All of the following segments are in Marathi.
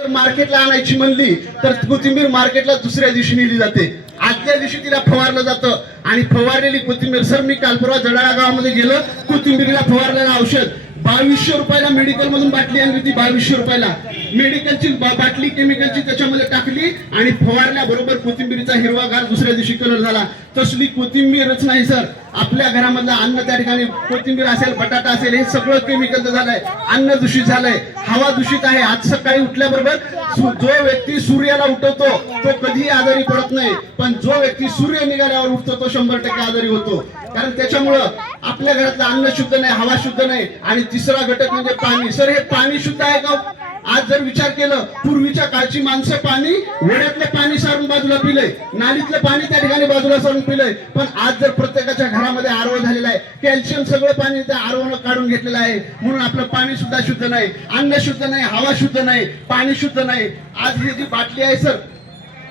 मार्केटला आणायची म्हणली तर कोथिंबीर मार्केटला दुसऱ्या दिवशी नेली जाते. आजच्या दिवशी तिला फवारलं जातं आणि फवारलेली कोथिंबीर. सर मी काल परवा जडाळा गावामध्ये गेलो, कोथिंबीरीला फवारलेलं औषध 2200 रुपयाला मेडिकल मधून बाटली आणली होती. 2200 रुपयाला मेडिकलची बाटली केमिकलची त्याच्यामध्ये टाकली आणि फवारल्या बरोबर कोथिंबीरीचा हिरवागार दुसऱ्या दिवशी कलर झाला. तसली कोथिंबीरच नाही सर. आपल्या घरामधलं अन्न त्या ठिकाणी कोथिंबीर असेल, बटाटा असेल, हे सगळं केमिकलचं झालंय. अन्न दूषित झालंय, हवा दूषित आहे. आज सकाळी उठल्याबरोबर जो व्यक्ती सूर्याला उठवतो तो कधीही आजारी पडत नाही, पण जो व्यक्ती सूर्य निघाल्यावर उठतो तो 100% आजारी होतो. कारण त्याच्यामुळं आपल्या घरातलं अन्न शुद्ध नाही, हवा शुद्ध नाही. आणि तिसरा घटक म्हणजे पाणी. सर हे पाणी शुद्ध आहे का? आज जर विचार केलं, पूर्वीच्या काळची माणसं पाणी ओढ्यातलं पाणी सारून बाजूला पिलंय, नालीतलं पाणी त्या ठिकाणी बाजूला सारून पिलंय. पण आज जर प्रत्येकाच्या घरामध्ये आरओ झालेला आहे, कॅल्शियम सगळं पाणी त्या आरओनं काढून घेतलेलं आहे, म्हणून आपलं पाणी सुद्धा शुद्ध नाही, अन्न शुद्ध नाही, हवा शुद्ध नाही, पाणी शुद्ध नाही. आज ही जी बाटली आहे सर,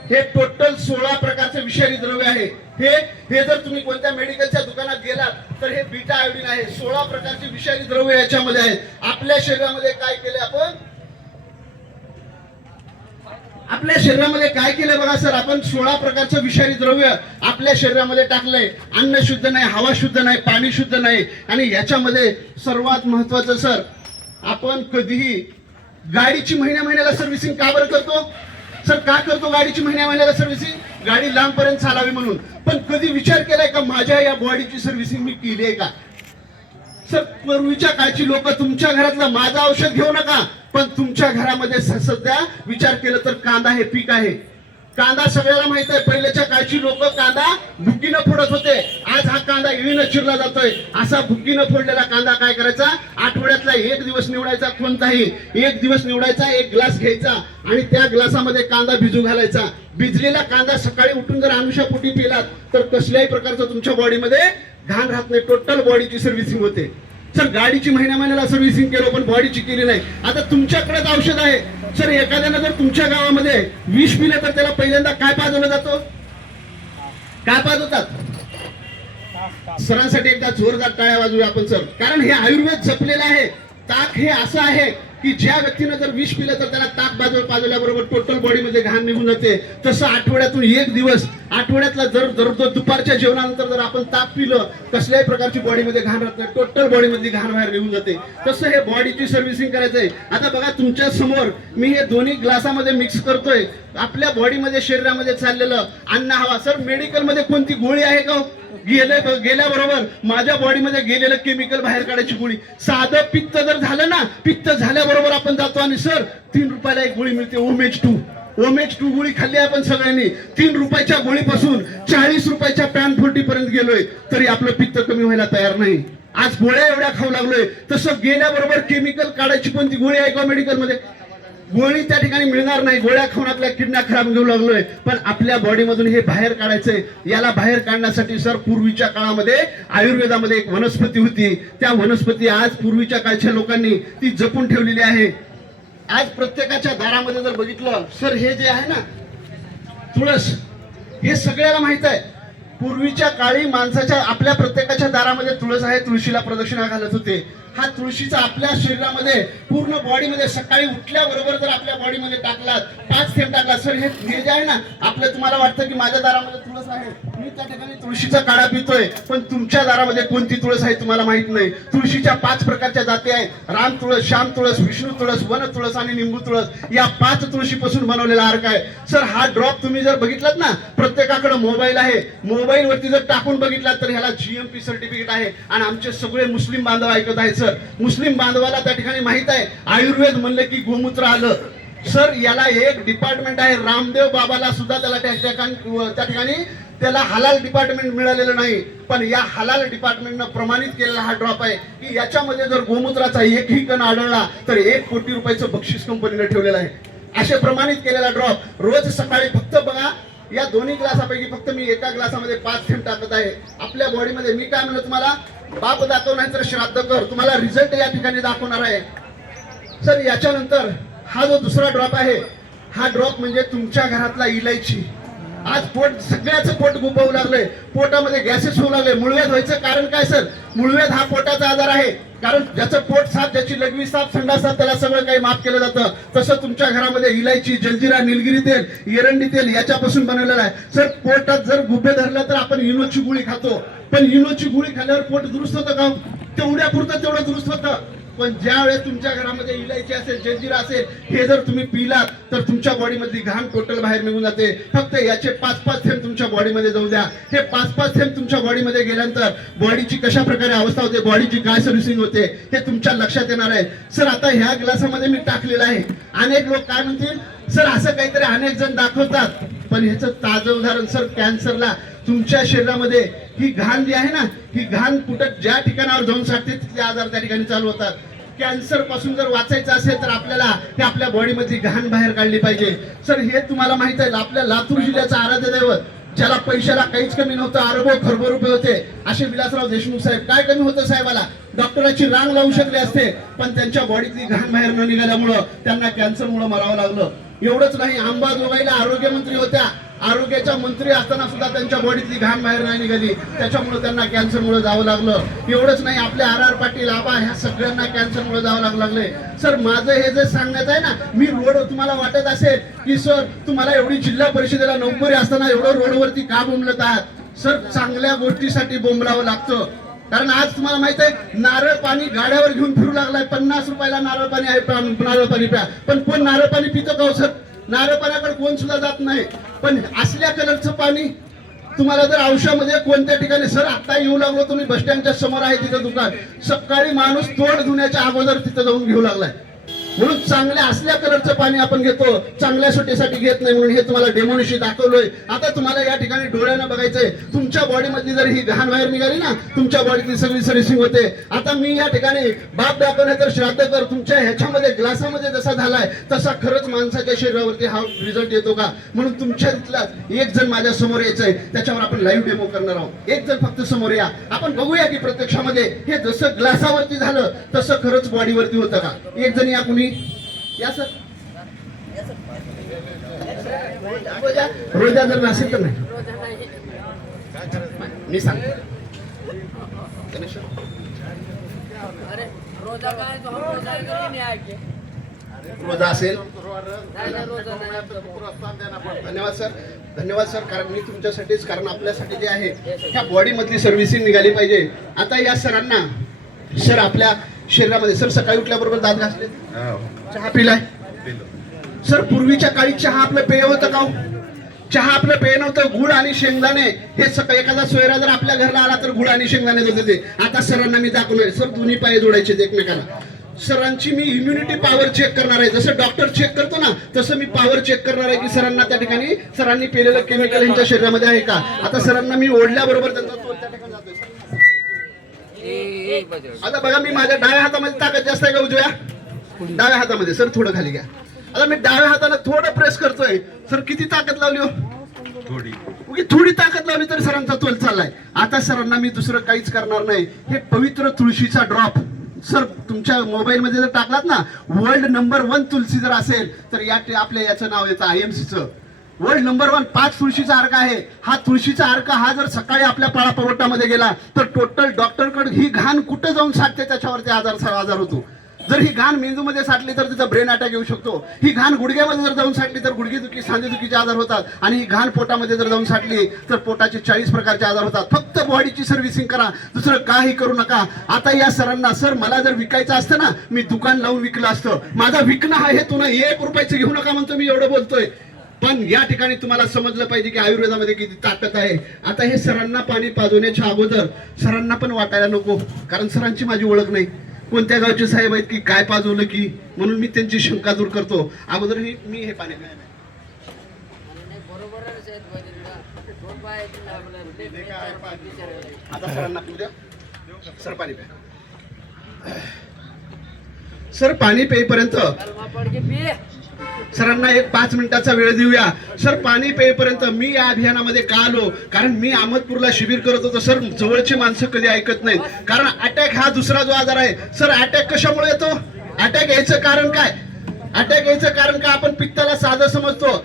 हे टोटल 16 प्रकारचे विषारी द्रव्य आहे. हे जर तुम्ही कोणत्या मेडिकलच्या दुकानात गेलात तर हे बीटा आयोडीन आहे. 16 प्रकारचे विषारी द्रव्य याच्यामध्ये आहेत. आपल्या शरीरामध्ये काय केले आपण? आपल्या शरीरामध्ये काय केलं बघा सर, आपण 16 प्रकारचं विषारी द्रव्य आपल्या शरीरामध्ये टाकलंय. अन्न शुद्ध नाही, हवा शुद्ध नाही, पाणी शुद्ध नाही. आणि याच्यामध्ये सर्वात महत्वाचं सर, आपण कधीही गाडीची महिन्याला सर्व्हिसिंग का बरं करतो सर? का करतो गाडीची महिन्याला सर्व्हिसिंग? गाडी लांबपर्यंत चालावी म्हणून. पण कधी विचार केलाय का माझ्या या बॉडीची सर्व्हिसिंग मी केली आहे का? सर पूर्वीच्या काळची लोक, तुमच्या घरातलं माझं औषध घेऊ नका, पण तुमच्या घरामध्ये सध्या विचार केलं तर कांदा हे पीक आहे. कांदा सगळ्याला माहित आहे. पहिल्याच्या काळची लोक कांदा भुकीनं फोडत होते. आज हा कांदा इळीनं चिरला जातोय. असा भुकीनं फोडलेला कांदा काय करायचा? आठवड्यातला एक दिवस निवडायचा, कोणताही एक दिवस निवडायचा, एक ग्लास घ्यायचा आणि त्या ग्लासामध्ये कांदा भिजू घालायचा. भिजलेला कांदा सकाळी उठून जर अनुशापोटी पिलात तर कसल्याही प्रकारचं तुमच्या बॉडीमध्ये घाण राहत नाही. टोटल बॉडीची सर्व्हिसिंग होते. सर गाडीची महिन्याला सर्व्हिसिंग केलं पण बॉडीची केली नाही. आता तुमच्याकडेच औषध आहे सर. एखाद्यानं जर तुमच्या गावामध्ये विष पिलं तर त्याला पहिल्यांदा काय पाजवलं जातं? काय पाजवतात? सरांसाठी एकदा जोरदार टाळ्या वाजवूया आपण सर. कारण हे आयुर्वेद जपलेलं आहे. ताक हे असं आहे की ज्या व्यक्तीनं जर विष पिलं तर त्याला ताक पाजवल्याबरोबर टोटल बॉडीमध्ये घाण निघून जाते. तसं आठवड्यातून एक दिवस, आठवड्यातला जर दुपारच्या जेवणानंतर जर आपण ताक पिलं, कसल्याही प्रकारची बॉडीमध्ये घाण राहत नाही, टोटल बॉडीमधली घाण बाहेर निघून जाते. तसं हे बॉडीची सर्व्हिसिंग करायचंय. आता बघा तुमच्या समोर मी हे दोन्ही ग्लासामध्ये मिक्स करतोय. आपल्या बॉडीमध्ये, शरीरामध्ये चाललेलं अन्न, हवा. सर मेडिकलमध्ये कोणती गोळी आहे का? गेल्याबरोबर माझ्या बॉडीमध्ये गेलेलं केमिकल बाहेर काढायची गोळी. साधं पित्त जर झालं ना, पित्त झाल्याबरोबर आपण जातो आणि सर 3 रुपयाला एक गोळी मिळते, ओमेज 2 गोळी खाल्ली आपण सगळ्यांनी. 3 रुपयाच्या गोळीपासून 40 रुपयाच्या पॅन 40 पर्यंत गेलोय, तरी आपलं पित्त कमी व्हायला तयार नाही. आज गोळ्या एवढ्या खाऊ लागलोय. तसं गेल्याबरोबर केमिकल काढायची कोणती गोळी आहे का मेडिकलमध्ये? गोळी त्या ठिकाणी मिळणार नाही. गोळ्या खाऊन आपल्या किडन्या खराब घेऊ लागलोय. पण आपल्या बॉडीमधून हे बाहेर काढायचंय. याला बाहेर काढण्यासाठी सर पूर्वीच्या काळामध्ये आयुर्वेदामध्ये एक वनस्पती होती. त्या वनस्पती आज पूर्वीच्या काळच्या लोकांनी ती जपून ठेवलेली आहे. आज प्रत्येकाच्या दारामध्ये जर बघितलं सर, हे जे आहे ना तुळस, हे सगळ्याला माहित आहे. पूर्वीच्या काळी माणसाच्या, आपल्या प्रत्येकाच्या दारामध्ये तुळस आहे. तुळशीला प्रदक्षिणा घालत होते. हा तुळशीचा आपल्या शरीरामध्ये, पूर्ण बॉडीमध्ये सकाळी उठल्याबरोबर जर आपल्या बॉडीमध्ये टाकलात, 5 थेंब टाकलात सर, हे जे आहे ना आपलं, तुम्हाला वाटतं की माझ्या दारामध्ये तुळस आहे, मी त्या ठिकाणी तुळशीचा काढा पितोय, पण तुमच्या दारामध्ये कोणती तुळस आहे तुम्हाला माहित नाही. तुळशीच्या 5 प्रकारच्या जाती आहेत. राम तुळस, श्याम तुळस, विष्णू तुळस, वन तुळस आणि निंबू तुळस. या 5 तुळशीपासून बनवलेला अर्क आहे. सर हा ड्रॉप तुम्ही जर बघितलात ना, प्रत्येकाकडे मोबाईल आहे. मोबाईल वरती जर टाकून बघितलात तर ह्याला GMP सर्टिफिकेट आहे. आणि आमचे सगळे मुस्लिम बांधव ऐकत आहेत सर. मुस्लिम बांधवाला त्या ठिकाणी माहित आहे, आयुर्वेद म्हणलं की गोमूत्र आलं. सर याला एक डिपार्टमेंट आहे. रामदेव बाबाला सुद्धा त्याला त्या ठिकाणी त्याला हलाल डिपार्टमेंट मिळालेलं नाही. पण या हलाल डिपार्टमेंटनं प्रमाणित केलेला हा ड्रॉप आहे की याच्यामध्ये जर गोमूत्राचा एकही कण आढळला तर 1 कोटी रुपयाचं बक्षीस कंपनीने ठेवलेलं आहे. असे प्रमाणित केलेला ड्रॉप रोज सकाळी फक्त बघा, या दोन्ही ग्लासापैकी फक्त मी एका ग्लासामध्ये 5 थेंब टाकत आहे आपल्या बॉडीमध्ये. मी काय म्हणलं तुम्हाला, बाप दाखव नाही तर श्राद्ध कर. तुम्हाला रिझल्ट या ठिकाणी दाखवणार आहे. सर याच्यानंतर हा जो दुसरा ड्रॉप आहे, हा ड्रॉप म्हणजे तुमच्या घरातला इलायची. आज पोट, सगळ्याचं पोट गुपवू लागलंय, पोटामध्ये गॅसेस होऊ लागले. मुळव्याध व्हायचं कारण काय सर? मुळव्याध हा पोटाचा आजार आहे. कारण ज्याचं पोट साफ, ज्याची लघवी साफ, संडास साफ, त्याला सगळं काही माफ केलं जातं. तसं तुमच्या घरामध्ये इलायची, जलजिरा, निलगिरी तेल, एरंडी तेल याच्यापासून बनवलेलं आहे. सर पोटात जर गुब्बे धरलं तर आपण इनोची गोळी खातो, पण इनोची गोळी खाल्ल्यावर पोट दुरुस्त होतं का? तेवढ्या पुरतं तेवढं दुरुस्त होतं. पण ज्या वेळेस तुमच्या घरामध्ये इलायची असेल, जलजिरा असेल, हे जर तुम्ही पिलात तर तुमच्या बॉडीमधली घाण टोटल बाहेर निघून जाते. फक्त याचे 5-5 थेंब तुमच्या बॉडीमध्ये जाऊ द्या. हे 5-5 थेंब तुमच्या बॉडीमध्ये गेल्यानंतर बॉडीची कशा प्रकारे अवस्था होते, बॉडीची काय सर्व्हिसिंग होते हे तुमच्या लक्षात येणार आहे. सर आता ह्या ग्लासामध्ये मी टाकलेलं आहे. अनेक लोक काय म्हणतील, सर असं काहीतरी अनेक जण दाखवतात, पण ह्याचं ताजं उदाहरण सर कॅन्सरला तुमच्या शरीरामध्ये ही घाण जी आहे ना, ही घाण कुठं ज्या ठिकाणावर जाऊन साठते तिथले आजार त्या ठिकाणी चालू होतात. कॅन्सर पासून जर वाचायचं असेल तर आपल्याला हे आपल्या बॉडीमधली घाण बाहेर काढली पाहिजे. सर हे तुम्हाला माहित आहे, आपल्या लातूर जिल्ह्याचं आराध्य दैवत, ज्याला पैशाला काहीच कमी नव्हतं, अरबो खरबो रुपये होते, असे विलासराव देशमुख साहेब. काय कमी होतं साहेबाला? डॉक्टराची रांग लावू शकले असते, पण त्यांच्या बॉडीतली घाण बाहेर न निघाल्यामुळं त्यांना कॅन्सरमुळे मरावं लागलं. एवढंच नाही, अंबाजोगाईला आरोग्यमंत्री होत्या, आरोग्याच्या मंत्री असताना सुद्धा त्यांच्या बॉडीतली घाण बाहेर नाही निघाली, त्याच्यामुळे त्यांना कॅन्सरमुळे जावं लागलं. एवढंच नाही, आपले RR पाटील, आबा, ह्या सगळ्यांना कॅन्सरमुळे जावं लागले. सर माझं हे जे सांगण्यात आहे ना, मी रोड, तुम्हाला वाटत असेल की सर तुम्हाला एवढी जिल्हा परिषदेला नोकरी असताना एवढं रोडवरती का बोंबलत आहात? सर चांगल्या गोष्टीसाठी बोंबलावं लागतं. कारण आज तुम्हाला माहित आहे, नारळ पाणी गाड्यावर घेऊन फिरू लागलाय. 50 रुपयाला नारळ पाणी आहे, नारळ पाणी प्या. पण कोण नारळ पाणी पितं का? सर नारळ पाण्याकडे कोण सुद्धा जात नाही. पण असल्या कलरचं पाणी तुम्हाला जर औषधामध्ये कोणत्या ठिकाणी, सर आता येऊ लागलो, तुम्ही बस स्टँडच्या समोर आहे तिथं दुकान, सकाळी माणूस तोंड धुण्याच्या अगोदर तिथं जाऊन घेऊ लागलाय. म्हणून चांगल्या असल्या कलरचं पाणी आपण घेतो, चांगल्या सुटीसाठी घेत नाही. म्हणून हे तुम्हाला डेमोनिशी दाखवलोय. आता तुम्हाला या ठिकाणी डोळ्यानं बघायचंय, तुमच्या बॉडीमधली जर ही घाण बाहेर निघाली ना, तुमच्या बॉडीतली सगळी सर्व्हिसिंग होते. आता मी या ठिकाणी बाप दाखवणे तर श्राद्ध कर, तुमच्या ह्याच्यामध्ये ग्लासामध्ये जसा झालाय तसा खरंच माणसाच्या शरीरावरती हा रिझल्ट येतो का? म्हणून तुमच्या तिथला एक जण माझ्या समोर यायचंय, त्याच्यावर आपण लाईव्ह डेमो करणार आहोत. एक जण फक्त समोर या, आपण बघूया की प्रत्यक्षामध्ये हे जसं ग्लासावरती झालं तसं खरंच बॉडीवरती होतं का? एक जण या, कुणी या सर. रोजा जर नसेल तर नाही, मी सांगतो. रोजा असेल. धन्यवाद सर, धन्यवाद सर. कारण मी तुमच्यासाठीच, कारण आपल्यासाठी जे आहे ह्या बॉडी मधली सर्व्हिसिंग निघाली पाहिजे. आता या सरांना, सर आपल्या शरीरामध्ये, सर सकाळी उठल्याबरोबर दात घासले, चहा पिलाय? सर पूर्वीच्या काळी चहा आपलं पेय होतं का? चहा आपलं पेय नव्हतं. गुळ आणि शेंगदाणे हे सकाळी, एखादा सोयरा जर आपल्या घरला आला तर गुळ आणि शेंगदाणे देत होते. आता सरांना मी दाखवणार, सर दोन्ही पाय जोडायचे एकमेकाला. सरांची मी इम्युनिटी पॉवर चेक करणार आहे. जसं डॉक्टर चेक करतो ना, तसं मी पॉवर चेक करणार आहे की सरांना त्या ठिकाणी, सरांनी पेलेलं केमिकल यांच्या शरीरामध्ये आहे का. आता सरांना मी ओढल्याबरोबर त्यांचा तोल त्या ठिकाणी जातोय. आता बघा, मी माझ्या डाव्या हातामध्ये ताकद जास्त आहे का उजव्या? डाव्या हातामध्ये. सर थोडं खाली घ्या. आता मी डाव्या हाताला थोडं प्रेस करतोय. सर किती ताकद लावली हो? थोडी ताकद लावली तर सरांचा तोल चाललाय. आता सरांना मी दुसरं काहीच करणार नाही. हे पवित्र तुळशीचा ड्रॉप सर तुमच्या मोबाईल मध्ये जर टाकलात ना, वर्ल्ड नंबर 1 तुलसी जर असेल तर या आपल्या याचं नाव येतं IMCचं वर्ल्ड नंबर 1. 5 तुळशीचा अर्क आहे. हा तुळशीचा अर्क हा जर सकाळी आपल्या पाळापवटामध्ये गेला तर टोटल डॉक्टरकडे ही घाण कुठं जाऊन साठते त्याच्यावरती आजार होतो. जर ही घाण मेंदूमध्ये साठली तर तिचा ब्रेन अटॅक येऊ शकतो. ही घाण गुडघ्यामध्ये जर जाऊन साठली तर गुडघेदुखी, सांधेदुखीचे आजार होतात. आणि ही घाण पोटामध्ये जर जाऊन साठली तर पोटाचे 40 प्रकारचे आजार होतात. फक्त बॉडीची सर्व्हिसिंग करा, दुसरं काही करू नका. आता या सरांना, सर मला जर विकायचं असतं ना, मी दुकान लावून विकलं असतं. माझा विकणं हा हेतू ना, 1 रुपयाचं घेऊ नका म्हणतो मी, एवढं बोलतोय. पण या ठिकाणी तुम्हाला समजलं पाहिजे की आयुर्वेदामध्ये किती ताकद आहे. आता हे सरांना पाणी पाजवण्याच्या अगोदर सरांना पण वाटायला नको, कारण सरांची माझी ओळख नाही, कोणत्या गावचे साहेब आहेत की काय पाजवलं की, म्हणून मी त्यांची शंका दूर करतो. अगोदर मी हे पाणी आता सरांना पिऊ द्या. सर पाणी प्या. सर पाणी पेपर्यंत सरांना एक 5 मिनिटाचा वेळ देऊया. सर पाणी पेपर्यंत मी या अभियानामध्ये का आलो, कारण मी अहमदपूरला शिबिर करत होतो. सर जवळची माणसं कधी ऐकत नाहीत, कारण अटॅक हा दुसरा जो आजार आहे. सर अटॅक कशामुळे येतो? अटॅक यायचं कारण काय? अटॅक यायचं कारण काय? आपण पित्ताला साधं समजतो.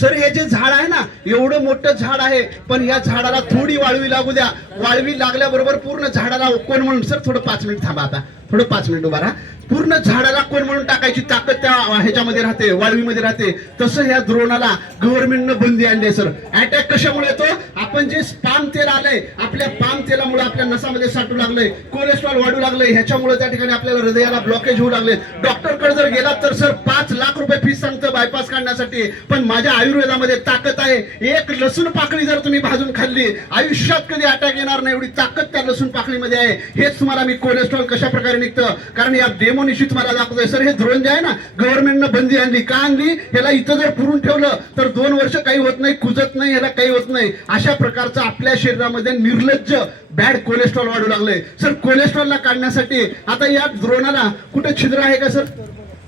सर हे जे झाड आहे ना, एवढं मोठं झाड आहे, पण या झाडाला थोडी वाळवी लागू द्या. वाळवी लागल्याबरोबर पूर्ण झाडाला कोण म्हणून, सर थोडं 5 मिनिट थांबा, आता थोडं 5 मिनिट उभा राहा. पूर्ण झाडाला कोण म्हणून टाकायची ताकद त्या ह्याच्यामध्ये राहते, वाळवीमध्ये राहते. तसं ह्या द्रोणाला गव्हर्नमेंटनं बंदी आणली आहे. सर अटॅक कशामुळे येतो? आपण जे पाम तेल आलंय, आपल्या पाम तेलामुळे आपल्या नसामध्ये साठू लागलंय, कोलेस्ट्रॉल वाढू लागलंय, ह्याच्यामुळे त्या ठिकाणी आपल्याला हृदयाला ब्लॉकेज होऊ लागले. डॉक्टरकडे जर गेला तर सर 5 लाख रुपये फीस सांगतं बायपास काढण्यासाठी. पण माझ्या आयुर्वेदामध्ये ताकद आहे. एक लसूण पाकळी जर तुम्ही भाजून खाल्ली, आयुष्यात कधी अटॅक येणार नाही, एवढी ताकद त्या लसूण पाकळीमध्ये आहे. हेच तुम्हाला मी कोलेस्ट्रॉल कशा प्रकारे निघतं, कारण या डेमोनिशी तुम्हाला दाखवतोय. सर हे द्रोण जे आहे ना, गव्हर्नमेंटनं बंदी आणली. का आणली? ह्याला इथं जर पुरून ठेवलं तर 2 वर्ष काही होत नाही, कुजत नाही, ह्याला काही होत नाही. अशा प्रकारचं आपल्या शरीरामध्ये निर्लज्ज बॅड कोलेस्ट्रॉल वाढू लागलंय. सर कोलेस्ट्रॉलला काढण्यासाठी आता या द्रोणाला कुठे छिद्र आहे का सर?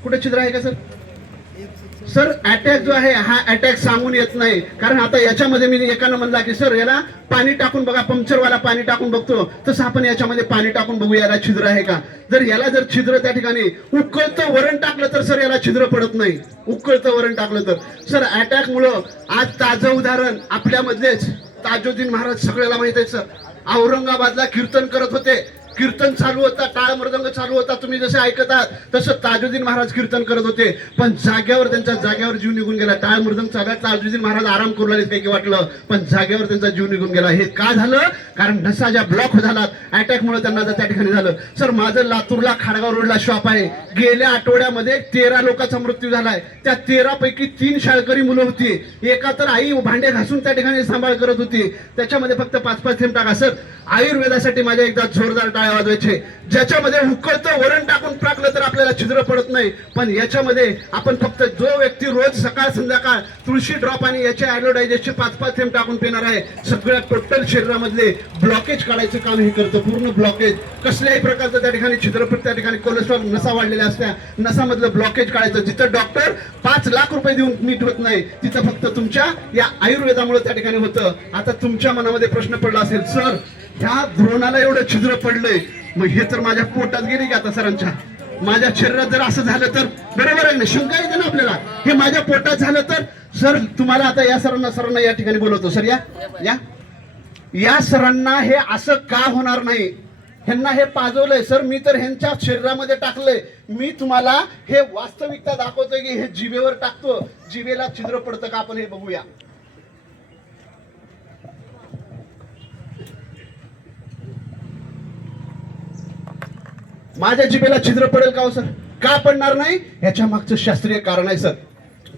कुठे छिद्र आहे का सर? सर अटॅक जो आहे हा अटॅक सांगून येत नाही. कारण आता याच्यामध्ये मी एकानं म्हणला की सर याला पाणी टाकून बघा, पंक्चरवाला पाणी टाकून बघतो, तसं आपण याच्यामध्ये पाणी टाकून बघू याला छिद्र आहे का. जर याला जर छिद्र त्या ठिकाणी उकळतं वरण टाकलं तर सर याला छिद्र पडत नाही. उकळतं वरण टाकलं तर सर अटॅक मुळे आज ताजं उदाहरण आपल्यामधलेच ताजुद्दीन महाराज सगळ्याला माहित आहे. सर औरंगाबादला कीर्तन करत होते, कीर्तन चालू होता, टाळ मृदंग चालू होता, तुम्ही जसे ऐकत आहात तसं ताजुद्दीन महाराज कीर्तन करत होते, पण जागेवर त्यांच्या जागेवर जीव निघून गेला. टाळ मृदंग चालत ताजुद्दीन महाराज आराम करू लागले काही वाटलं, पण जागेवर त्यांचा जीव निघून गेला. हे का झालं? कारण नसा ज्या ब्लॉक झाला अटॅकमुळे त्यांना त्या ठिकाणी झालं. सर माझं लातूरला खाडगाव रोडला शॉप आहे. गेल्या आठवड्यामध्ये 13 लोकांचा मृत्यू झालाय. त्या 13 पैकी 3 शाळकरी मुलं होती. एका तर आई भांडे घासून त्या ठिकाणी सांभाळ करत होती, त्याच्यामध्ये फक्त 5-5 थेंब टाका. सर आयुर्वेदासाठी माझ्या एकदा जोरदार टाळ्या वाजवायचे. ज्याच्यामध्ये उकळतं वरण टाकून टाकलं तर आपल्याला छिद्र पडत नाही, पण याच्यामध्ये आपण फक्त जो व्यक्ती रोज सकाळ संध्याकाळ तुळशी ड्रॉप आणि याचे ॲलोडायजेस्टचे 5-5 थेंब टाकून पिणार आहे, सगळ्या टोटल शरीरामधले ब्लॉकेज काढायचं काम हे करतं. पूर्ण ब्लॉकेज, कसल्याही प्रकारचं त्या ठिकाणी छिद्रपट, त्या ठिकाणी कोलेस्ट्रॉल नसा वाढलेल्या असत्या, नसामधलं ब्लॉकेज काढायचं. जिथं डॉक्टर 5 लाख रुपये देऊन नीट होत नाही, तिथं फक्त तुमच्या या आयुर्वेदामुळे त्या ठिकाणी होतं. आता तुमच्या मनामध्ये प्रश्न पडला असेल, सर ह्या द्रोणाला एवढं छिद्र पडलंय, मग हे तर माझ्या पोटात गेली का? आता सरांच्या माझ्या शरीरात जर असं झालं तर बरोबर आहे ना, शंका येते ना आपल्याला, हे माझ्या पोटात झालं तर. सर तुम्हाला आता या सरांना या ठिकाणी बोलवतो. सर या सरांना हे असं का होणार नाही, ह्यांना हे पाजवलंय. सर मी तर ह्यांच्या शरीरामध्ये टाकलंय. मी तुम्हाला हे वास्तविकता दाखवतोय की हे जिभेवर टाकतो, जिभेला छिद्र पडतं का आपण हे बघूया. माझ्या जिभेला छिद्र पडेल का हो सर? का पडणार नाही? याच्या मागचं शास्त्रीय कारण आहे सर.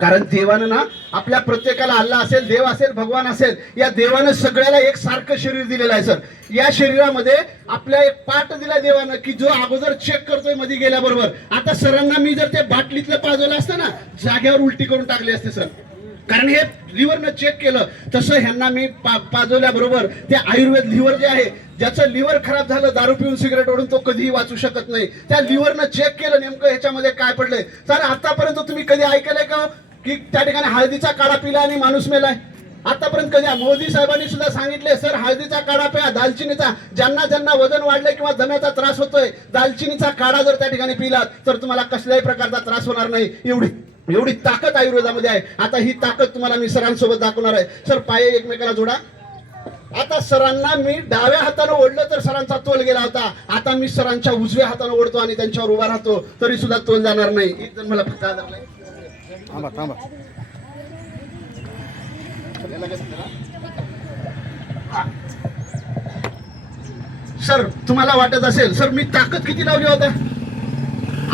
कारण देवानं ना आपल्या प्रत्येकाला, अल्लाह असेल, देव असेल, भगवान असेल, या देवानं सगळ्याला एक सारखं शरीर दिलेलं आहे सर. या शरीरामध्ये आपल्या एक पार्ट दिला देवानं की जो अगोदर चेक करतोय मध्ये गेल्याबरोबर. आता सरांना मी जर ते बाटलीतलं पाजवलं असतं ना, जागेवर उलटी करून टाकली असते सर, कारण हे लिव्हरनं चेक केलं. तसं ह्यांना मी पाजवल्याबरोबर ते आयुर्वेद लिव्हर जे आहे, ज्याचं लिव्हर खराब झालं दारू पिऊन सिगरेट ओढून, तो कधीही वाचू शकत नाही. त्या लिव्हरनं चेक केलं नेमकं ह्याच्यामध्ये काय पडलंय. सर आतापर्यंत तुम्ही कधी ऐकलंय का की त्या ठिकाणी हळदीचा काढा पिला आणि माणूस मेलाय? आतापर्यंत कधी? मोदी साहेबांनी सुद्धा सांगितले सर हळदीचा काढा प्या, दालचिनीचा, ज्यांना वजन वाढलंय किंवा दम्याचा त्रास होतोय, दालचिनीचा काढा जर त्या ठिकाणी पिलात तर तुम्हाला कसल्याही प्रकारचा त्रास होणार नाही. एवढी ताकद आयुर्वेदामध्ये आहे. आता ही ताकद तुम्हाला मी सरांसोबत दाखवणार आहे. सर पाये एकमेकाला जोडा. आता सरांना मी डाव्या हाताने ओढलं तर सरांचा तोल गेला होता. आता मी सरांच्या उजव्या हाताने ओढतो आणि त्यांच्यावर उभा राहतो, तरी सुद्धा तोल जाणार नाही. एक जण मला फक्त आदरलाय. थांबा. सर तुम्हाला वाटत असेल सर मी ताकद किती लावली होता,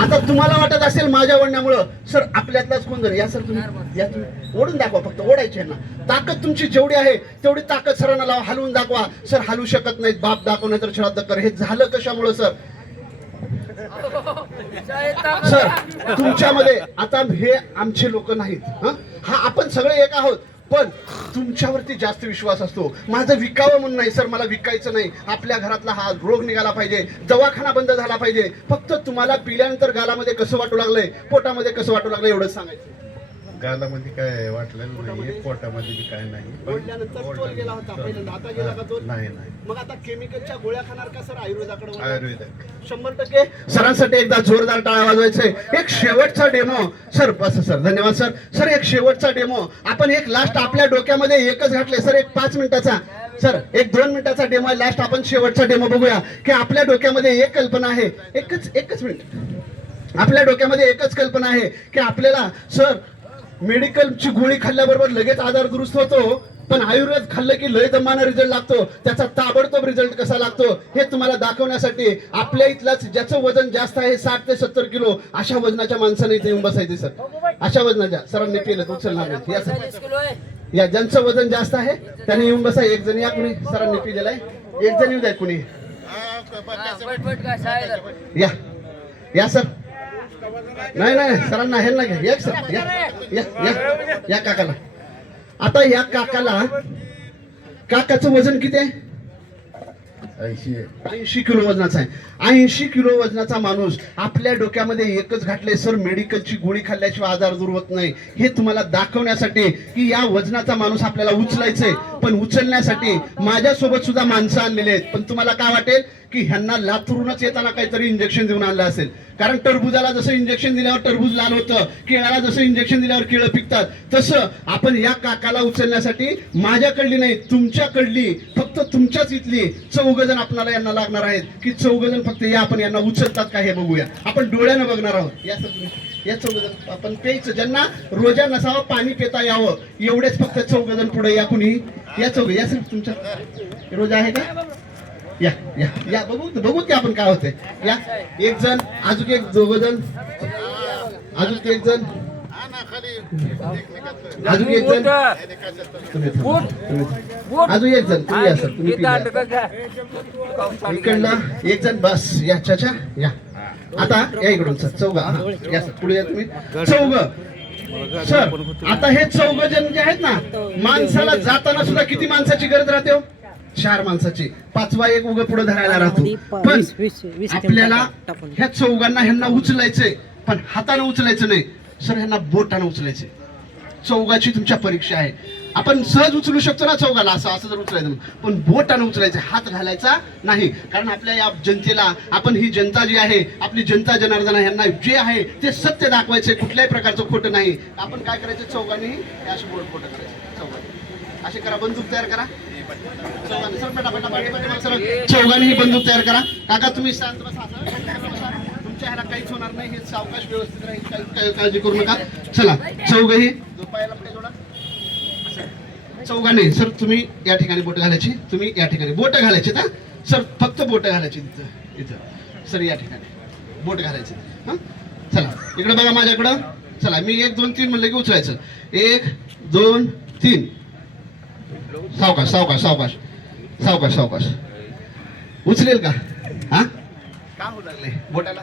आता तुम्हाला वाटत असेल माझ्या ओढण्यामुळं. सर आपल्यातलाच कोण जर या सर तुम्ही ओढून दाखवा, फक्त ओढायचे ना. ताकद तुमची जेवढी आहे तेवढी ताकद सरांना लावा, हलवून दाखवा. सर हलवू शकत नाहीत, बाप दाखवणं तर श्राद्ध कर. हे झालं कशामुळं सर? सर तुमच्यामध्ये आता हे आमचे लोक नाहीत, हा आपण सगळे एक आहोत, पण तुमच्यावरती जास्त विश्वास असतो. माझं विकावं म्हणून नाही सर, मला विकायचं नाही. आपल्या घरातला हा रोग निघाला पाहिजे, दवाखाना बंद झाला पाहिजे. फक्त तुम्हाला पिल्यानंतर गालामध्ये कसं वाटू लागलंय, पोटामध्ये कसं वाटू लागलंय एवढंच सांगायचं. गालामध्ये काय वाटलेलं नाही, पोटामध्ये बी काय नाही. ओढल्यानंतर तोल गेला होता पहिल्यांदा, आता गेला का तोल? नाही नाही, मग आता केमिकलच्या गोळ्या खाणार का सर आयुर्वेदाकडे वळणार? आयुर्वेदिक. 100% सरांसाठी एकदा जोरदार टाळ्या वाजवायचे. एक शेवटचा डेमो सर, बस सर, धन्यवाद सर. सर एक शेवटचा डेमो आपण एक लास्ट आपल्या डोक्यामध्ये एकच घातले सर, एक 5 मिनिटाचा सर, एक 2 मिनिटाचा डेमो आहे लास्ट. आपण शेवटचा डेमो बघूया की आपल्या डोक्यामध्ये एक कल्पना आहे. एकच मिनिट. आपल्या डोक्यामध्ये एकच कल्पना आहे की आपल्याला सर मेडिकलची गोळी खाल्ल्याबरोबर लगेच आजार दुरुस्त होतो, पण आयुर्वेद खाल्लं की लय दमाना रिझल्ट लागतो. त्याचा ताबडतोब रिझल्ट कसा लागतो हे तुम्हाला दाखवण्यासाठी आपल्या इथलाच ज्याचं वजन जास्त आहे 60 ते 70 किलो अशा वजनाच्या माणसाने इथे येऊन बसायचे सर. अशा वजनाच्या सरांनी केलं उचलणार नाही. या सर, या ज्यांचं वजन जास्त आहे त्याने येऊन बसा. एक जण या, कुणी सरांनी पिलेलं आहे, एक जण येऊ द्या कुणी. या या सर. नाही नाही सरांना हे ना घ्या. एक सर या या या या काकाला. आता या काकाचं वजन किती आहे? 80 किलो वजनाचा आहे. 80 किलो वजनाचा माणूस आपल्या डोक्यामध्ये एकच घातले सर मेडिकलची गोळी खाल्ल्याशिवाय आजार दूर होत नाही. हे तुम्हाला दाखवण्यासाठी की या वजनाचा माणूस आपल्याला उचलायचंय, पण उचलण्यासाठी माझ्यासोबत सुद्धा माणसं आणलेले आहेत. पण तुम्हाला काय वाटेल की ह्यांना लातूरूनच येताना काहीतरी इंजेक्शन देऊन आणलं असेल, कारण टरबुजाला जसं इंजेक्शन दिल्यावर टरबूज लाल होतं, केळाला जसं इंजेक्शन दिल्यावर केळं पिकतात, तसं आपण या काकाला उचलण्यासाठी माझ्याकडली नाही तुमच्याकडली, फक्त तुमच्याच इथली 4 जण आपल्याला यांना लागणार आहेत. की 4 जण फक्त या आपण यांना उचलतात का हे बघूया. आपण डोळ्यानं बघणार आहोत. या सर या 4 जण आपण प्यायचं, ज्यांना रोजा नसावं पाणी पिता यावं एवढेच फक्त 4 जण पुढे या. कुणी या 4 या सर. तुमच्या रोजा आहे का? या या या बघू की आपण काय होते. या एक जण, अजून एक 2 जण, अजून एक जण, अजून एक जण, अजून एक जण. तुम्ही या सर, तुम्ही इकडला एक जण. बस या चाचा या. आता या इकडून सर 4 या सर पुढे या तुम्ही 4 सर. आता हे 4 जण जे आहेत ना, माणसाला जाताना सुद्धा किती माणसाची गरज राहते हो? 4 माणसाची. 5वा एक उगा पुढे धरायला राहतो. पण आपल्याला ह्या 4घांना ह्यांना उचलायचंय, पण हाताने उचलायचं नाही सर, ह्यांना बोटाने उचलायचंय. 4घाची तुमच्या परीक्षा आहे. आपण सहज उचलू शकतो ना 4घाला, असं जर उचलायचं, पण बोटाने उचलायचं, हात घालायचा नाही. कारण आपल्या या जनतेला, आपण ही जनता जी आहे आपली जनता जनार्दन ह्यांना जे आहे ते सत्य दाखवायचे, कुठल्याही प्रकारचं खोटं नाही. आपण काय करायचं 4घांनी असे बोट खोटं करायचं. 4घांनी असे करा, बंदूक तयार करा. 4घांनी ही बंदूक तयार करा. काका तुम्ही शांत बसा, तुमच्या ह्याला काहीच होणार नाही. हे सावकाश व्यवस्थित राहील, काही काळजी करू नका. चला 4घही पायाला पुढे जोडा. 4घांनी सर तुम्ही या ठिकाणी बोट घालायची, तुम्ही या ठिकाणी बोट घालायची ना सर, फक्त बोट घालायची इथं सर, या ठिकाणी बोट घालायची. हा चला इकडे बघा माझ्याकडं. चला मी 1 2 3 म्हणलं की उचलायचं. 1 2 3. सावकाश सावकाश सावकाश सावकाश सावकाश. उचलेल का? हा का होऊ लागले बोटाला?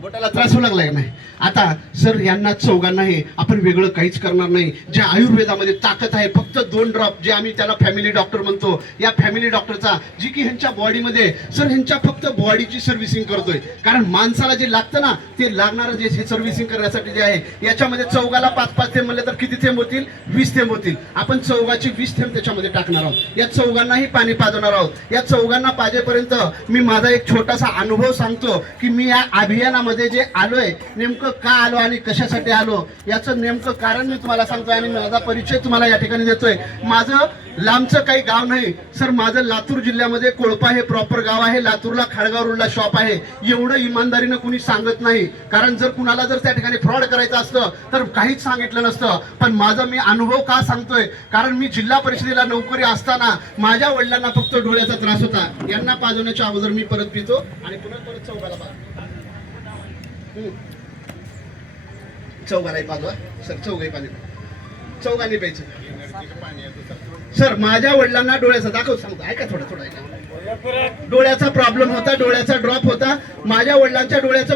बोटाला त्रास होऊ लागलाय का नाही? आता सर यांना 4घांनाही आपण वेगळं काहीच करणार नाही. ज्या आयुर्वेदामध्ये ताकद आहे, फक्त 2 ड्रॉप, जे आम्ही त्याला फॅमिली डॉक्टर म्हणतो, या फॅमिली डॉक्टरचा जी की ह्यांच्या बॉडीमध्ये सर ह्यांच्या फक्त बॉडीची सर्व्हिसिंग करतोय. कारण माणसाला जे लागतं ना ते लागणारं जे सर्व्हिसिंग करण्यासाठी जे आहे, याच्यामध्ये 4घाला 5-5 थेंब म्हणले तर किती थेंब होतील? 20 थेंब होतील. आपण 4घाची 20 थेंब त्याच्यामध्ये टाकणार आहोत. या 4घांनाही पाणी पाजवणार आहोत. या 4घांना पाजेपर्यंत मी माझा एक छोटासा अनुभव सांगतो की मी या अभियानामध्ये जे आलोय, नेमकं का आलो आणि कशासाठी आलो याचं नेमकं कारण मी तुम्हाला सांगतोय आणि माझा परिचय तुम्हाला या ठिकाणी देतोय. माझं लांबचं काही गाव नाही सर, माझं लातूर जिल्ह्यामध्ये कोळपा हे प्रॉपर गाव आहे. लातूरला खाडगाव रोडला शॉप आहे. एवढं इमानदारीनं कुणी सांगत नाही, कारण जर कुणाला जर त्या ठिकाणी फ्रॉड करायचं असतं तर काहीच सांगितलं नसतं. पण माझा मी अनुभव का सांगतोय, कारण मी जिल्हा परिषदेला नोकरी असताना माझ्या वडिलांना फक्त डोळ्याचा त्रास होता. यांना पाजवण्याच्या अगोदर मी परत पितो आणि पुन्हा परत 4घाला पाजतो. 4घालाही पाजवा सर, 4घही पाणी 4घांनी प्यायचं सर. माझ्या वडिलांना डोळ्याचा दाखव सांगतो, ऐका थोडं ऐका. डोळ्याचा प्रॉब्लेम होता, डोळ्याचा ड्रॉप होता. माझ्या वडिलांच्या डोळ्याचं